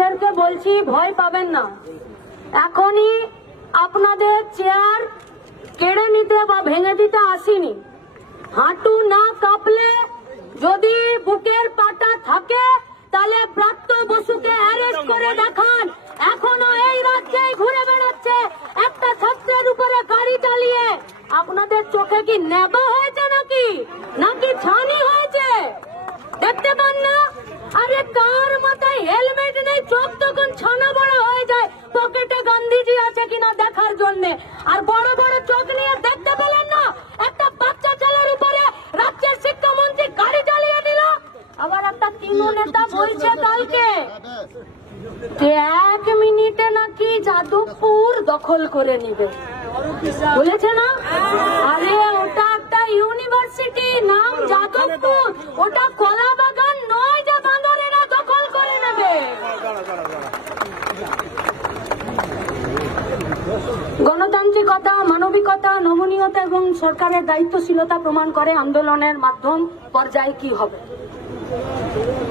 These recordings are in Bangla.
আপনাদেরকে বলছি, ভয় পাবেন না। এখনই আপনাদের চেয়ার কেড়ে নিতে বা ভেঙে দিতে আসিনি। হাঁটু না কাঁপলে, যদি বুকের পাটা থাকে, তাহলে ব্রাত্য বসুকে অ্যারেস্ট করে দেখান। এখনো এই রাজ্যে ঘুরে বেড়াচ্ছে একটা ছাত্রের উপরে গাড়ি চালিয়ে। আপনাদের চোখে কি নেবা হয়েছে নাকি, নাকি ছানি হয়েছে? দেখতে পান না? আরে কার মাথায় হেলমেট নেই, চোখ তখন ছানা বড় হয়ে যায় পকেটে গান্ধীজি আছে কিনা দেখার জন্য। আর বড় বড় চোখ নিয়ে দেখতে পেলেন না একটা বাচ্চা ছেলের উপরে রাজ্যের শিক্ষামন্ত্রী গাড়ি চালিয়ে দিল। আবার একটা তৃণ নেতা বলছে কালকে 1 মিনিটে নাকি যাদবপুর দখল করে নিবে, বলেছে না? আরে ওটা একটা ইউনিভার্সিটি, নাম যাদবপুর, ওটা কলা বাগান নয় যে বাঁদরেরা দখল করে নেবে। গণতান্ত্রিকতা, মানবিকতা, নমনীয়তা এবং সরকারের দায়িত্বশীলতা প্রমাণ করে আন্দোলনের মাধ্যম পর্যায়ে কি হবে।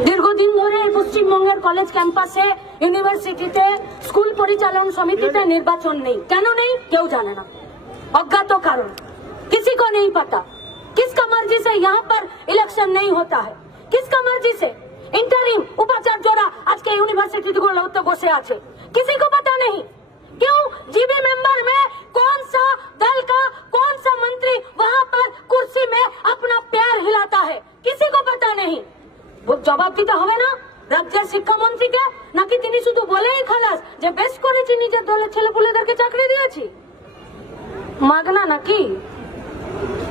দীর্ঘদিন ধরে পশ্চিমবঙ্গের কলেজ ক্যাম্পাসে, ইউনিভার্সিটিতে, স্কুল পরিচালন সমিতিতে নির্বাচন নেই। কেন নেই কেউ জানে না, अज्ञात कारण, किसी को नहीं पता। किसका मर्जी से यहाँ पर इलेक्शन नहीं होता है, किसका मर्जी से इंटरिम उपाचार्यरा आज के यूनिवर्सिटी गुलोते बसे आछे, किसी को पता नहीं। क्यों? जीबी मेंबर में कौन सा दल का कौन सा मंत्री वहाँ पर कुर्सी में अपना पैर हिलाता है, किसी को पता नहीं। वो जवाब दीते হবে না রাজ্যের শিক্ষামন্ত্রীকে, নাকি তিনি শুধু বলেই খালাস যে বেশ করেছি নিজের দলের ছেলেপুলেদেরকে চাকরি দিয়েছি? মাগনা নাকি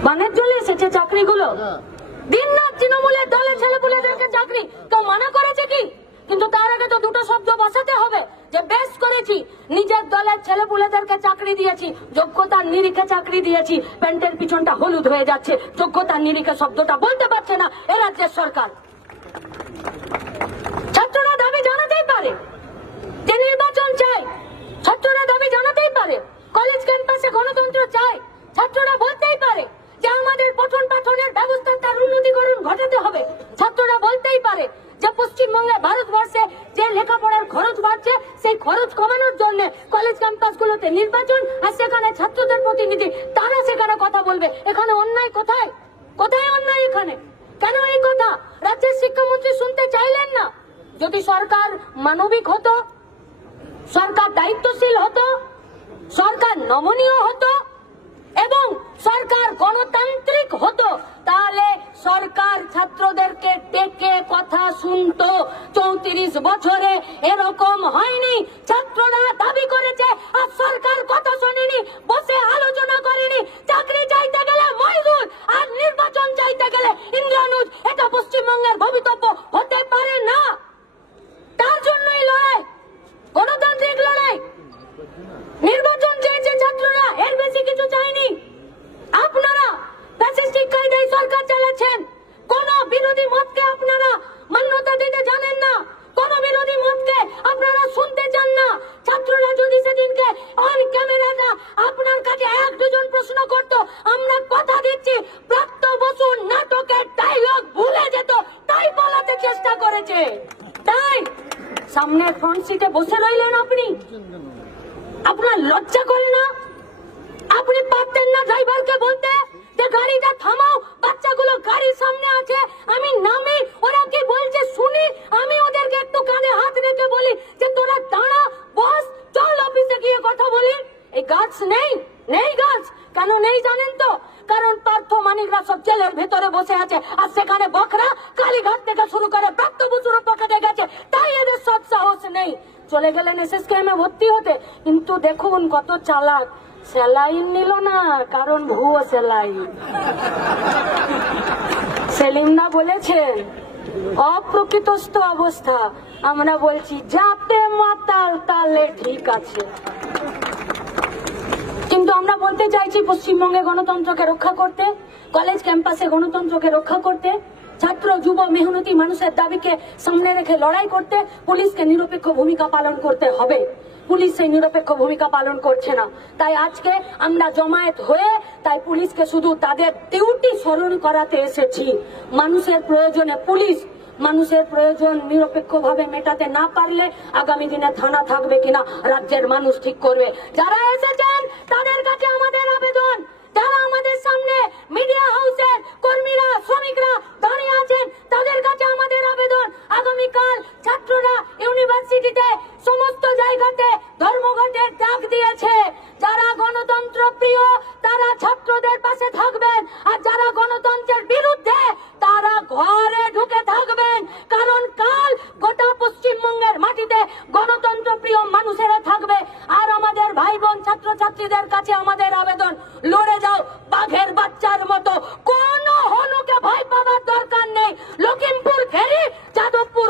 বানের চলে এসেছে চাকরিগুলো? দিন রাত তৃণমূলের দলের ছেলেপুলেদেরকে চাকরি কেউ মানা করেছে কি? কিন্তু তার আগে তো দুটো শব্দ বসাতে হবে যে বেশ করেছি নিজের দলের ছেলেপুলেদেরকে চাকরি দিয়েছি, যোগ্যতার নিরিখে চাকরি দিয়েছি। প্যান্টের পিছনটা হলুদ হয়ে যাচ্ছে, যোগ্যতার নিরিখে শব্দটা বলতে পারছে না এ রাজ্যের সরকার। ছাত্ররা দাবি জানাতেই পারে যে নির্বাচন চাই, ছাত্ররা দাবি জানাতেই পারে কলেজ ক্যাম্পাসে গণতন্ত্র চাই, ছাত্ররা বলতেই পারে যে আমাদের পঠন পাঠনের ব্যবস্থার তার উন্নতিকরণ ঘটাতে হবে, ছাত্ররা বলতেই পারে যে পশ্চিমবঙ্গে, ভারতবর্ষে যে লেখাপড়ার খরচ বাড়ছে সেই খরচ কমানোর জন্য কলেজ ক্যাম্পাসগুলোতে নির্বাচন, আর সেখানে ছাত্রদের প্রতিনিধি তারা সেখানে কথা বলবে। এখানে অন্যায় কোথায়? কোথায় অন্যায় এখানে? কেন এই কথা রাজ্যের শিক্ষামন্ত্রী শুনতে চাইলেন না? যদি সরকার মানবিক হতো, সরকার দায়িত্বশীল হতো, সরকার নমনীয় হতো এবং সরকার গণতান্ত্রিক হতো, তাহলে সরকার ছাত্রদেরকে ডেকে কথা শুনতো। 34 বছরে এরকম হয়নি। ছাত্ররা দাবি করেছে আর সরকার কথা শোনেনি, বসে আলোচনা করেনি। চাকরি চাইতে গেলে মজদুর আর নির্বাচন চাইতে গেলে ইন্দ্রানুজ, এটা পশ্চিমবঙ্গের ভবিতব্য হতে পারে না। তার জন্যই লড়াই, গণতান্ত্রিক লড়াই। নির্বাচন চেয়েছে ছাত্ররা, এর বেশি কিছু চাইনি। আপনারা ফ্যাসিস্টিক কায়দায় সরকার চালাচ্ছেন। কোন বিরোধী মতকে আপনারা মান্যতা দিতে জানেন না, কোন বিরোধী মতকে আপনারা শুনতে চান না। ছাত্ররা যদি সেদিনকে অন ক্যামেরাটা আপনার কাছে 1-2 প্রশ্ন করত, আমরা কথা দিচ্ছি প্রাপ্ত বসু নাটকের ডায়লগ ভুলে যেত, তাই বলাতে চেষ্টা করেছে। তাই সামনের ফ্রন্ট সিটে বসে রইলেন আপনি। আপনার লজ্জা করে না? আপনি পারতেন না ড্রাইভারকে বলতে যে গাড়িটা থামাও, বাচ্চাগুলো গাড়ির সামনে আছে, আমি নামি, ওরা কি বলছে শুনি, আমি ওদেরকে একটু কানে হাত রেখে বলি যে তোরা দাঁড়া, বস, চল অফিসে গিয়ে কথা বলি। এই গাছ নেই, নেই গাছ। কেন নেই জানেন তো? কারণ পার্থ মানিকরা সব জেলের ভেতরে বসে আছে, আর সেখানে বকরা কালীঘাট থেকে শুরু করে প্রাপ্ত বসুর পকেটে গেছে, তাই এদের সব সাহস নেই। চলে গেলেন এসএসকেএমে ভর্তি হতে, কিন্তু দেখুন কত চালাক, সেলাইন নিল না, কারণ ভুয়ো সেলাইন। সেলিমদা বলেছেন অপ্রকৃতস্থ অবস্থা, আমরা বলছি যাতে মাতাল তালে ঠিক আছে। কিন্তু আমরা বলতে চাইছি পশ্চিমবঙ্গে গণতন্ত্রকে রক্ষা করতে, কলেজ ক্যাম্পাসে গণতন্ত্রকে রক্ষা করতে, ছাত্র যুব মেহনতি মানুষের দাবিকে সামনে রেখে লড়াই করতে পুলিশকে নিরপেক্ষ ভূমিকা পালন করতে হবে। পুলিশ সেই নিরপেক্ষ ভূমিকা পালন করছে না। তাই আজকে আমরা জমায়েত হয়ে তাই পুলিশকে শুধু তাদের ডিউটি স্মরণ করাতে এসেছি। মানুষের প্রয়োজনে পুলিশ মানুষের প্রয়োজন নিরপেক্ষভাবে মেটাতে না পারলে আগামী দিনে থানা থাকবে কিনা রাজ্যের মানুষ ঠিক করবে। যারা এসেছেন তাদের কাছে আমাদের আবেদন, যারা আমাদের সামনে মিডিয়া হাউসের কর্মীরা শ্রমিকরা দাঁড়িয়ে আছেন তাদের কাছে আমাদের আবেদন, আগামীকাল ছাত্ররা ইউনিভার্সিটিতে সমস্ত জায়গাতে ধর্মঘটের ডাক দিয়েছে। যারা গণতন্ত্র প্রিয় তারা ছাত্রদের পাশে থাকবেন, আর যারা গণতন্ত্রের বিরুদ্ধে তারা ঘরে ঢুকে থাকবেন। কারণ কাল গোটা পশ্চিমবঙ্গের মাটিতে গণতন্ত্র প্রিয় মানুষেরা থাকবে। আর আমাদের ভাই বোন ছাত্রছাত্রীদের কাছে আমাদের আবেদন, লড়ে যাও বাঘের বাচ্চার মতো, কোন হনুকে ভয় পাওয়ার দরকার নেই। লখিমপুর ঘেরি যাদবপুর